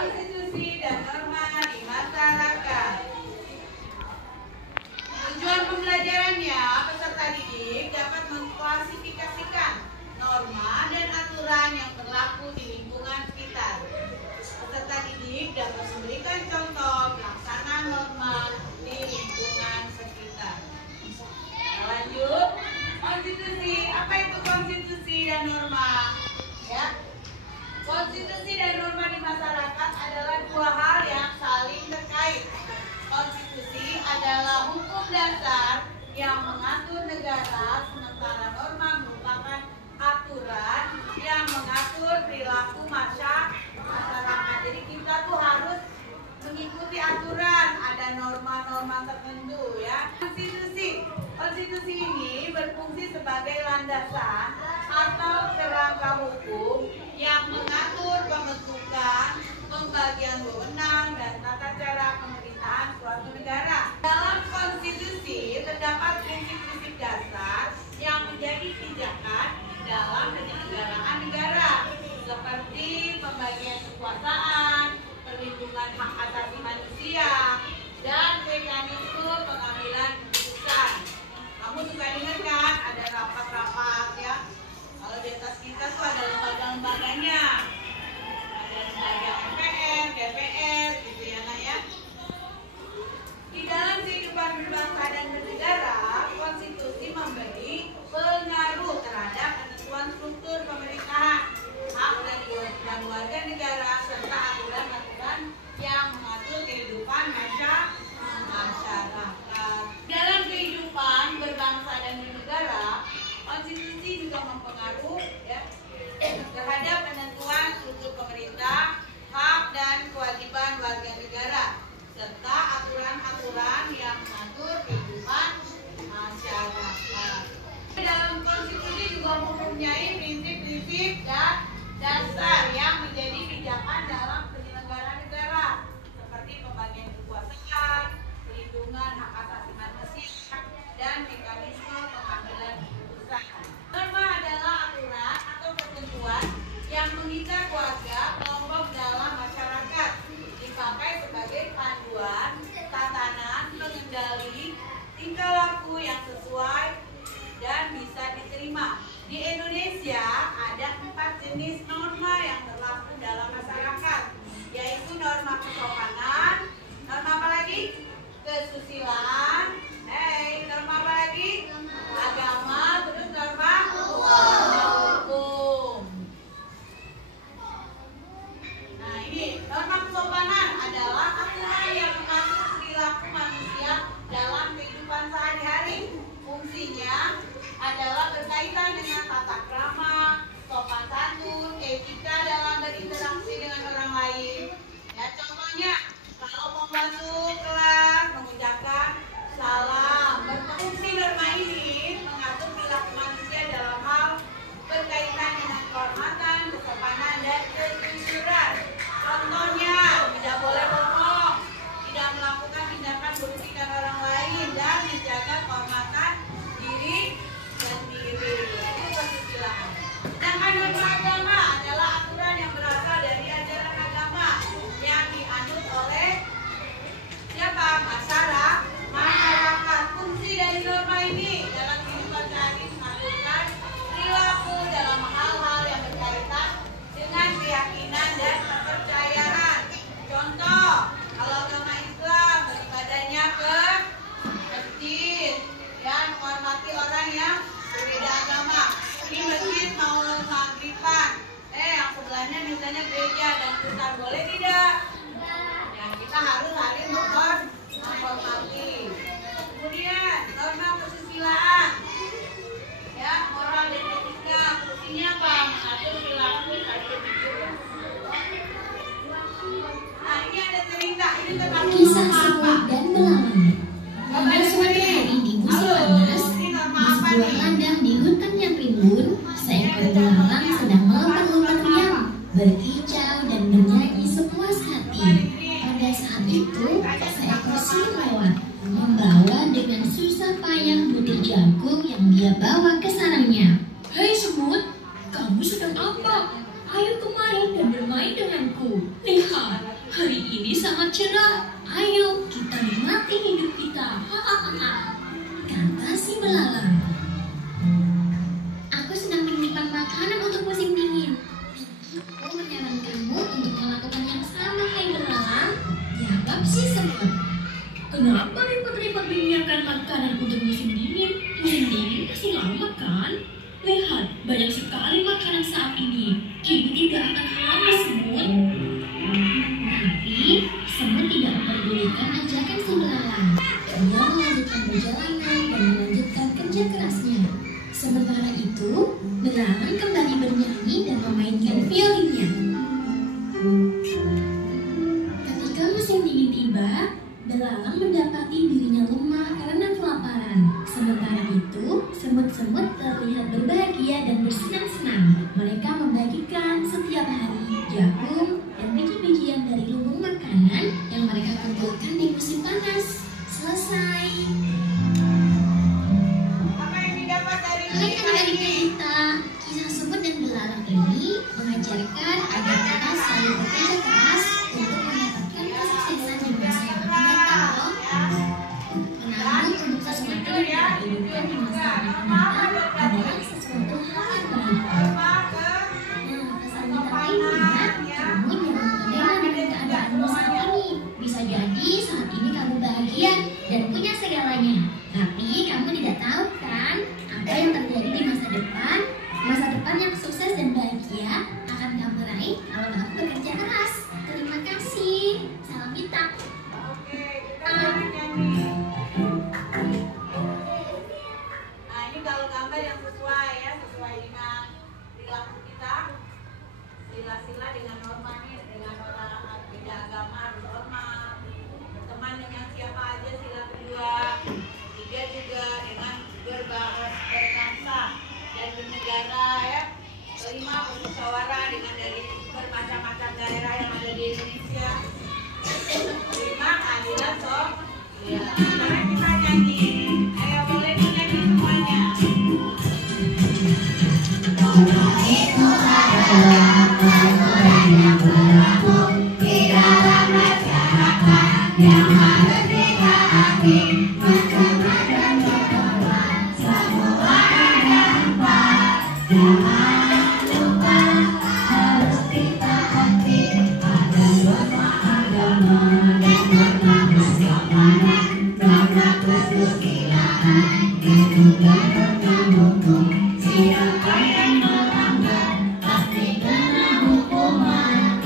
konstitusi dan norma di masyarakat. Tujuan pembelajarannya, peserta didik dapat mengklasifikasikan norma dan aturan yang berlaku di lingkungan sekitar. Peserta didik dapat memberikan contoh pelaksanaan norma di lingkungan sekitar. Lanjut, konstitusi. Apa itu konstitusi dan norma? Ya, konstitusi dan norma di masyarakat adalah dua hal yang saling terkait. Konstitusi adalah hukum dasar yang mengatur negara, sementara norma merupakan aturan yang mengatur perilaku masyarakat. Jadi kita tuh harus mengikuti aturan, ada norma-norma tertentu ya. Konstitusi ini berfungsi sebagai landasan atau kerangka hukum yang mengatur pembentukan, pembagian wewenang dan tata cara pemerintahan suatu negara. Dalam konstitusi terdapat prinsip-prinsip dasar yang menjadi pijakan dalam penyelenggaraan negara, seperti pembagian kekuasaan, perlindungan hak asasi manusia, dan mekanisme pengambilan keputusan. Kamu juga dengar kan ada rapat-rapat ya. Kalau di atas kita tuh ada lembaga-lembaganya, ada lembaga MPR, DPR, gitu ya nak ya. Di dalam kehidupan berbangsa dan bernegara, konstitusi memberi pengaruh terhadap penentuan struktur pemerintahan, hak dan kewajiban warga negara, serta aturan-aturan yang mengatur kehidupan masyarakat. Dalam kehidupan berbangsa dan bernegara, konstitusi juga mempengaruhi ya, terhadap penentuan struktur pemerintah, hak dan kewajiban warga negara, serta aturan-aturan yang mengatur kehidupan masyarakat. Dalam konstitusi juga mempunyai prinsip-prinsip dan dasar yang menjadi pijakan dalam penyelenggaraan negara, seperti pembagian kekuasaan, perlindungan hak asasi manusia, dan mekanisme pengambilan keputusan. Norma adalah aturan atau ketentuan yang mengikat warga kelompok dalam masyarakat, dipakai sebagai panduan, tatanan, pengendali, tingkah laku yang sesuai dan bisa diterima. Di Indonesia ada 4 jenis norma yang berlaku dalam masyarakat, yaitu norma kesopanan, norma apa lagi? Kesusilaan, norma apa lagi? Agama, terus norma hukum. Nah ini norma kesopanan adalah aturan yang mengatur perilaku manusia dalam kehidupan sehari-hari. Fungsinya adalah berkaitan dengan tata krama, sopan santun, etika dalam berinteraksi dengan orang lain. Ya, contohnya kalau mau masuk kelas mengucapkan salam. Berfungsi norma ini mengatur perilaku manusia dalam hal berkaitan dengan kehormatan, kesopanan, dan kejujuran. Contohnya tidak boleh bohong, tidak melakukan tindakan merugikan orang lain, dan menjaga kehormatan diri sendiri. Itu kesusilaan. Sedangkan norma agama adalah aturan yang berasal dari ajaran agama yang dianut oleh siapa? Masyarakat. Fungsi dari norma ini dalam kehidupan sehari mengaturkan perilaku dalam hal-hal yang berkaitan dengan keyakinan dan kepercayaan. Contoh, kalau agama Islam beribadahnya ke masjid, dan menghormati orang yang berbeda agama. Ini masjid mau maghriban, yang sebelahnya misalnya gereja dan pusat, boleh tidak? Yang kita harus saling menghormati. Kemudian norma kesusilaan, ya, moral dan etika. Fungsinya apa? Mengatur perilaku saling jujur. Nah ini ada cerita, ini tentang kisah seru dan pengalaman. Pada suatu hari di musim panas, di sebuah ladang di hutan yang rimbun, seekor belalang sedang melompat-lompat riang, berkicau dan bernyanyi sepuasnya. hari ini sangat cerah. Ayo kita nikmati hidup kita. Kata si belalang. Aku sedang menyimpan makanan untuk musim dingin. Aku menyarankanmu untuk melakukan yang sama, hai belalang. Jawab si semut. Kenapa repot-repot menyiapkan makanan untuk musim dingin? Musim dingin masih lama kan? Lihat, banyak sekali makanan saat ini. Kini tidak akan habis, semut. Tapi semut tidak memperdulikan ajakan si belalang. Dia melanjutkan perjalanan dan melanjutkan kerja kerasnya. Sementara itu, belalang kembali bernyanyi dan memainkan violinnya. Ketika musim dingin tiba, belalang mendapati dirinya lemah karena kelaparan. Sementara itu, semut-semut terlihat berbahagia dan bersenang-senang. Mereka membagikan setiap hari jagung dan biji-bijian dari lumbung makanan yang mereka kumpulkan di musim panas. Selesai. Apa yang didapat dari Hai adik-adik kita, kisah semut dan belalang ini mengajarkan agar kita selalu bekerja keras untuk mendapatkan kesuksesan di masa yang akan datang loh. Menabung untuk sesuatu yang kita inginkan di masa yang akan datang adalah sesuatu hal yang baik. Nah, pesan kita lainnya, kamu jangan terlena dengan keadaanmu saat ini. Bisa jadi saat ini kamu bahagia dan punya segalanya, tapi kamu tidak tahu kan apa yang terjadi di masa depan. Masa depan yang sukses dan bahagia akan kamu raih kalau kamu bekerja keras. Terima kasih. Salam kita. Oke, kita nyanyi. Nah, ini kalau gambar yang sesuai ya, sesuai dengan perilaku kita. Sila-sila dengan norma nih, dengan orang beda agama harus hormat. Berteman dengan siapa aja sila kedua. Ketiga juga dengan berbangsa dan bernegara ya. Kelima bermusyawarah dengan dari bermacam-macam daerah yang ada di Indonesia. Kelima keadilan toh. Ya, sekarang kita nyanyi. Ayo boleh nyanyi semuanya. Itu adalah aturan yang berlaku di dalam masyarakat yang harus ditaati. Berteman dan berkawan, semua dapat. Jangan lupa harus ditaati. Ada norma agama dan norma kesopanan, norma kesusilaan, juga norma hukum. Siapa yang melanggar pasti kena hukuman.